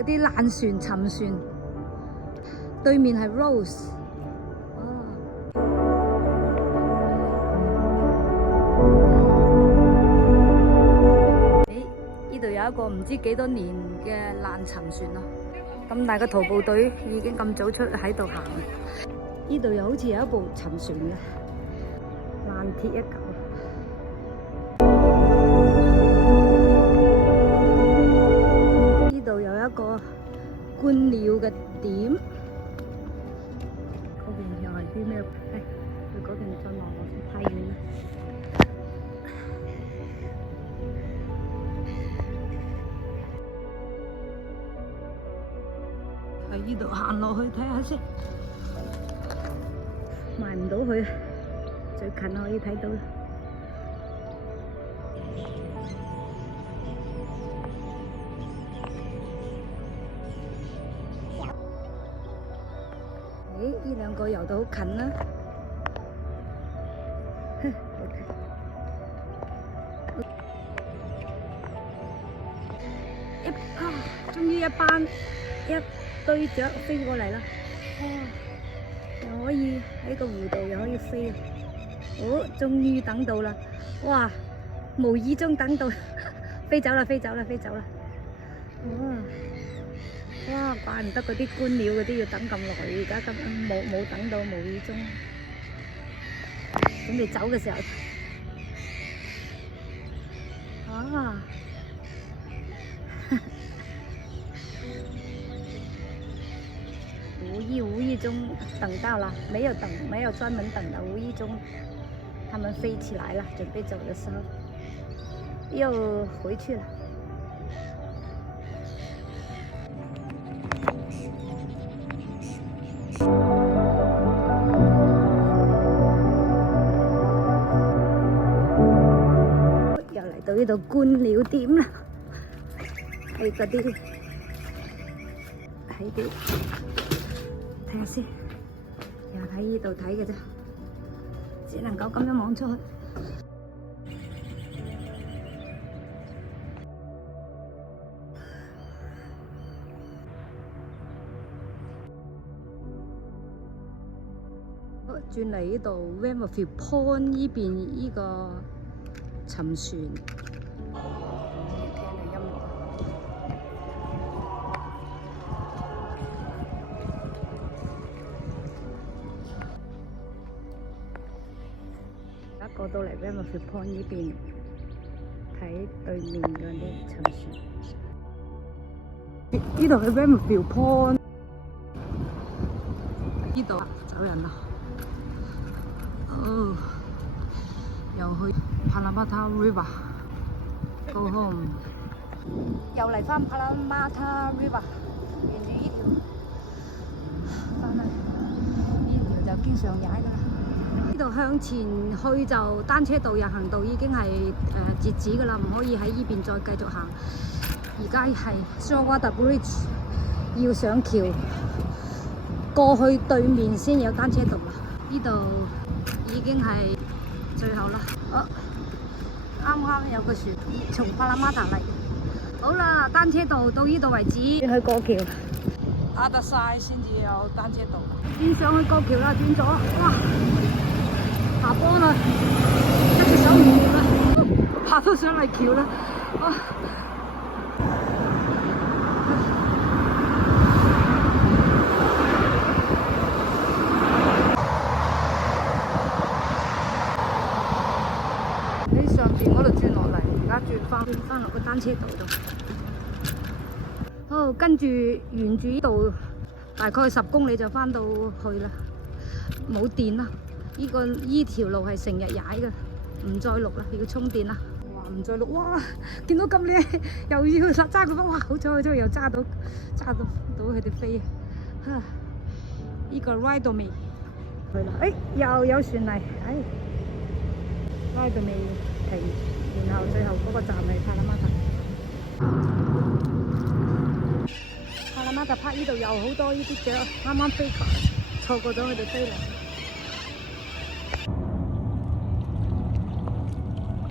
嗰啲爛船、沉船，對面係 Rose。呢度有一個唔知幾多年嘅爛沉船咯，咁大個徒步隊已經咁早出喺度行。呢度又好似有一部沉船嘅爛鐵一嚿。呢度有一個觀鳥嘅點，嗰邊又係啲咩？去嗰邊再望落去，太遠啦。喺呢度行落去睇下先，埋唔到去，最近可以睇到。呢兩個游到好近啦，終於一堆雀飛過嚟啦！又可以喺個湖度又可以飛啊！終於等到啦！哇，無意中等到，飛走啦！哇，怪唔得嗰啲觀鳥嗰啲要等咁耐，而家咁冇等到，無意中準備走嘅時候，無意中等到了，沒有專門等的，無意中他們飛起來了，準備走的時候又回去了。又嚟到呢度觀鳥點啦，係嗰啲睇下先，又喺呢度睇嘅啫，只能夠咁樣望出去。轉嚟呢度 Weymouthville Point 呢邊呢個沉船。過到嚟 Weymouthville Point 呢邊睇對面嗰啲沉船。呢度係 Weymouthville Point， 呢度走人啦。又去 Parramatta River，Go home。又嚟返 Parramatta River， 沿住呢條翻去，呢條就經常踩㗎啦。呢度向前去就單車道、人行道已經係截止㗎啦，唔可以喺呢邊再繼續行。而家係 Shoalwater Bridge， 要上橋過去對面先有單車道啦。呢度已經係最後啦。啱有個船從Parramatta嚟。好啦，單車道到呢度為止，先去過橋。Other side 先至有單車道。先上去過橋啦，轉咗，哇！下坡啦，一隻手唔掂啦，爬到上嚟橋啦，喺上邊嗰度轉落嚟，而家轉翻落個單車道度。好，跟住沿住呢度大概10公里就翻到去啦，冇電啦。呢條路係成日踩嘅，唔再錄啦，要充電啦。哇，唔再錄，哇！見到咁靚，又要揸個波，哇！好彩又揸到佢哋飛啊！呢個 Ride-O-Me 去啦，又有船嚟，Ride-O-Me 停，然後最後嗰個站係Parramatta Park 呢度有好多呢啲雀，啱啱飛過，錯過咗佢哋飛嚟。